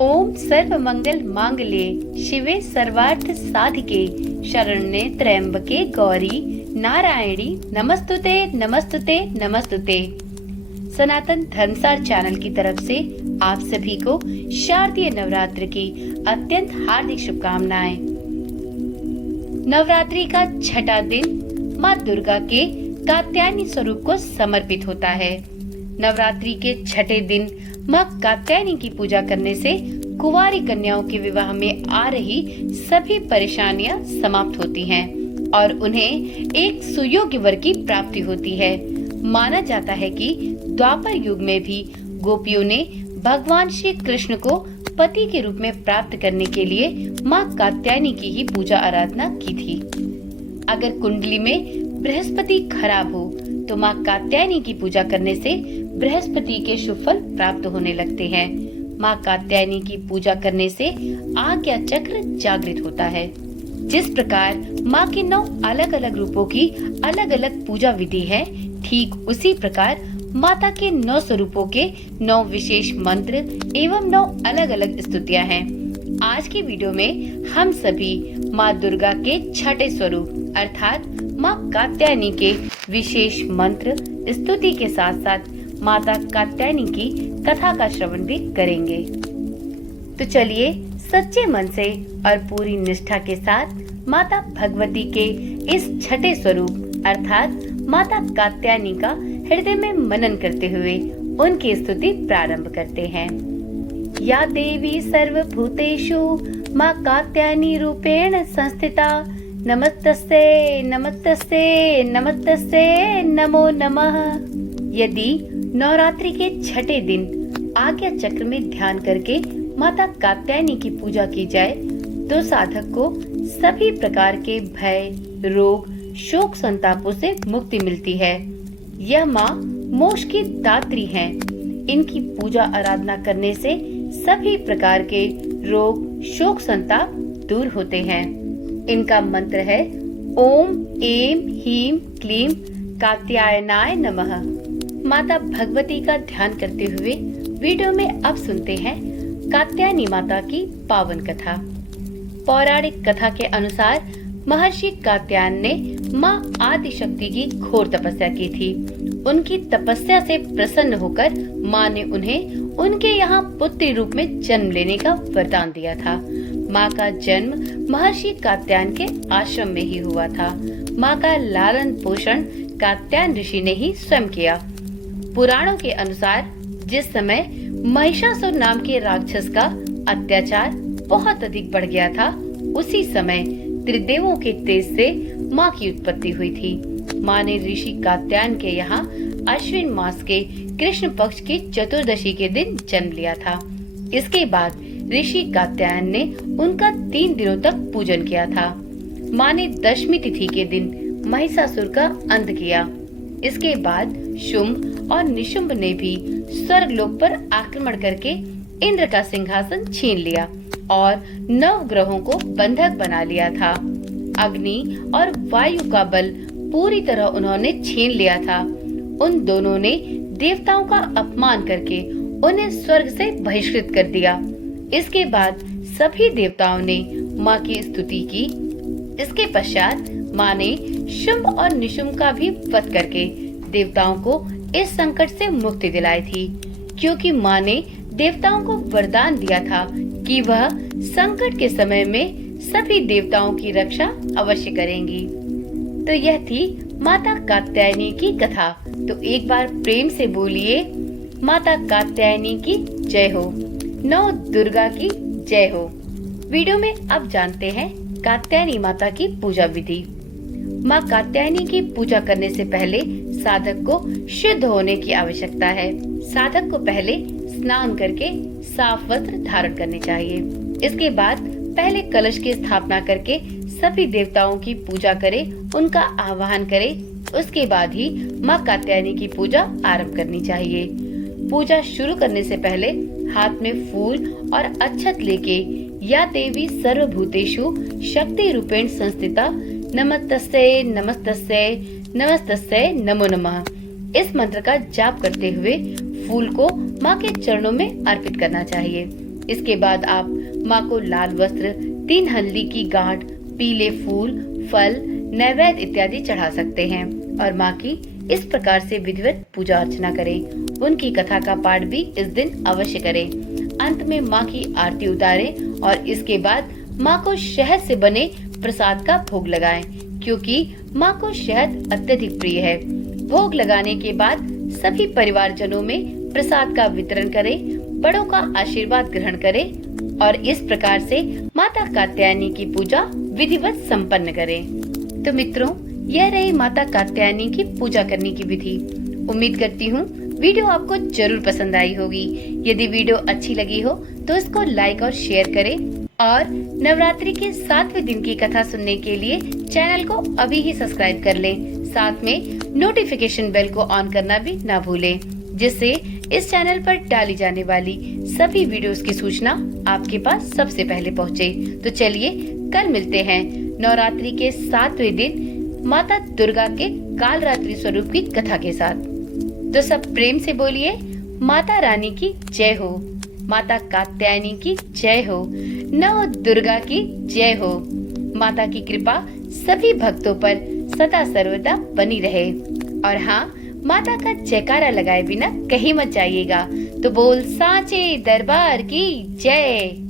ओम सर्व मंगल मांगल्ये शिवे सर्वार्थ साधिके शरण्ये त्र्यंबके गौरी नारायणी नमस्तुते नमस्तुते नमस्तुते। सनातन धर्मसार चैनल की तरफ से आप सभी को शारदीय नवरात्र की अत्यंत हार्दिक शुभकामनाएं। नवरात्रि का छठा दिन माँ दुर्गा के कात्यायनी स्वरूप को समर्पित होता है। नवरात्रि के छठे दिन माँ कात्यायनी की पूजा करने से कुंवारी कन्याओं के विवाह में आ रही सभी परेशानियां समाप्त होती हैं और उन्हें एक सुयोग्य वर की प्राप्ति होती है। माना जाता है कि द्वापर युग में भी गोपियों ने भगवान श्री कृष्ण को पति के रूप में प्राप्त करने के लिए माँ कात्यायनी की ही पूजा आराधना की थी। अगर कुंडली में बृहस्पति खराब हो तो माँ कात्यायनी की पूजा करने से बृहस्पति के शुभ फल प्राप्त होने लगते हैं। माँ कात्यायनी की पूजा करने से आज्ञा चक्र जागृत होता है। जिस प्रकार माँ के 9 अलग अलग रूपों की अलग अलग पूजा विधि है, ठीक उसी प्रकार माता के 9 स्वरूपों के 9 विशेष मंत्र एवं 9 अलग अलग स्तुतियाँ हैं। आज की वीडियो में हम सभी माँ दुर्गा के छठे स्वरूप अर्थात माँ कात्यायनी के विशेष मंत्र स्तुति के साथ साथ माता कात्यायनी की कथा का श्रवण भी करेंगे। तो चलिए सच्चे मन से और पूरी निष्ठा के साथ माता भगवती के इस छठे स्वरूप अर्थात माता कात्यायनी का हृदय में मनन करते हुए उनकी स्तुति प्रारंभ करते हैं। या देवी सर्वभूतेषु माँ कात्यायनी रूपेण संस्थिता नमस्तस्यै नमस्तस्यै नमस्तस्यै नमो नमः। यदि नवरात्रि के छठे दिन आज्ञा चक्र में ध्यान करके माता कात्यायनी की पूजा की जाए तो साधक को सभी प्रकार के भय, रोग, शोक, संतापों से मुक्ति मिलती है। यह माँ मोक्ष की दात्री हैं। इनकी पूजा आराधना करने से सभी प्रकार के रोग, शोक, संताप दूर होते हैं। इनका मंत्र है ओम ऐं ह्रीं क्लीं कात्यायनाय नमः। माता भगवती का ध्यान करते हुए वीडियो में अब सुनते हैं कात्यायनी माता की पावन कथा। पौराणिक कथा के अनुसार महर्षि कात्यायन ने माँ आदिशक्ति की घोर तपस्या की थी। उनकी तपस्या से प्रसन्न होकर माँ ने उन्हें उनके यहाँ पुत्री रूप में जन्म लेने का वरदान दिया था। माँ का जन्म महर्षि कात्यायन के आश्रम में ही हुआ था। माँ का लालन पोषण कात्यायन ऋषि ने ही स्वयं किया। पुराणों के अनुसार जिस समय महिषासुर नाम के राक्षस का अत्याचार बहुत अधिक बढ़ गया था, उसी समय त्रिदेवों के तेज से माँ की उत्पत्ति हुई थी। माँ ने ऋषि कात्यायन के यहाँ अश्विन मास के कृष्ण पक्ष की चतुर्दशी के दिन जन्म लिया था। इसके बाद ऋषि कात्यायन ने उनका 3 दिनों तक पूजन किया था। माँ ने दशमी तिथि के दिन महिषासुर का अंत किया। इसके बाद शुंभ और निशुंभ ने भी स्वर्गलोक पर आक्रमण करके इंद्र का सिंहासन छीन लिया और 9 ग्रहों को बंधक बना लिया था। अग्नि और वायु का बल पूरी तरह उन्होंने छीन लिया था। उन दोनों ने देवताओं का अपमान करके उन्हें स्वर्ग से बहिष्कृत कर दिया। इसके बाद सभी देवताओं ने माँ की स्तुति की। इसके पश्चात माँ ने शुंभ और निशुंभ का भी वध करके देवताओं को इस संकट से मुक्ति दिलाई थी, क्योंकि माँ ने देवताओं को वरदान दिया था कि वह संकट के समय में सभी देवताओं की रक्षा अवश्य करेंगी। तो यह थी माता कात्यायनी की कथा। तो एक बार प्रेम से बोलिए माता कात्यायनी की जय हो, नौ दुर्गा की जय हो। वीडियो में अब जानते हैं कात्यायनी माता की पूजा विधि। माँ कात्यायनी की पूजा करने से पहले साधक को शुद्ध होने की आवश्यकता है। साधक को पहले स्नान करके साफ वस्त्र धारण करने चाहिए। इसके बाद पहले कलश की स्थापना करके सभी देवताओं की पूजा करें, उनका आवाहन करें। उसके बाद ही माँ कात्यायनी की पूजा आरंभ करनी चाहिए। पूजा शुरू करने से पहले हाथ में फूल और अक्षत लेके या देवी सर्वभूतेषु शक्ति रूपेण संस्थिता नमस्तस्यै नमस्तस्यै नमस्तस्यै नमो नमः इस मंत्र का जाप करते हुए फूल को माँ के चरणों में अर्पित करना चाहिए। इसके बाद आप माँ को लाल वस्त्र, 3 हल्दी की गांठ, पीले फूल, फल, नैवेद्य इत्यादि चढ़ा सकते हैं और माँ की इस प्रकार से विधिवत पूजा अर्चना करें। उनकी कथा का पाठ भी इस दिन अवश्य करें। अंत में माँ की आरती उतारें और इसके बाद माँ को शहद से बने प्रसाद का भोग लगाएं, क्योंकि माँ को शहद अत्यधिक प्रिय है। भोग लगाने के बाद सभी परिवारजनों में प्रसाद का वितरण करें, बड़ों का आशीर्वाद ग्रहण करें और इस प्रकार से माता कात्यायनी की पूजा विधिवत संपन्न करें। तो मित्रों, यह रही माता कात्यायनी की पूजा करने की विधि। उम्मीद करती हूँ वीडियो आपको जरूर पसंद आई होगी। यदि वीडियो अच्छी लगी हो तो इसको लाइक और शेयर करें और नवरात्रि के 7वें दिन की कथा सुनने के लिए चैनल को अभी ही सब्सक्राइब कर लें। साथ में नोटिफिकेशन बेल को ऑन करना भी ना भूलें, जिससे इस चैनल पर डाली जाने वाली सभी वीडियोस की सूचना आपके पास सबसे पहले पहुंचे। तो चलिए कल मिलते हैं नवरात्रि के 7वें दिन माता दुर्गा के कालरात्रि स्वरूप की कथा के साथ। तो सब प्रेम से बोलिए, माता रानी की जय हो, माता कात्यायनी की जय हो, नव दुर्गा की जय हो। माता की कृपा सभी भक्तों पर सदा सर्वदा बनी रहे। और हाँ, माता का जयकारा लगाए बिना कहीं मत जाइएगा। तो बोल सांचे दरबार की जय।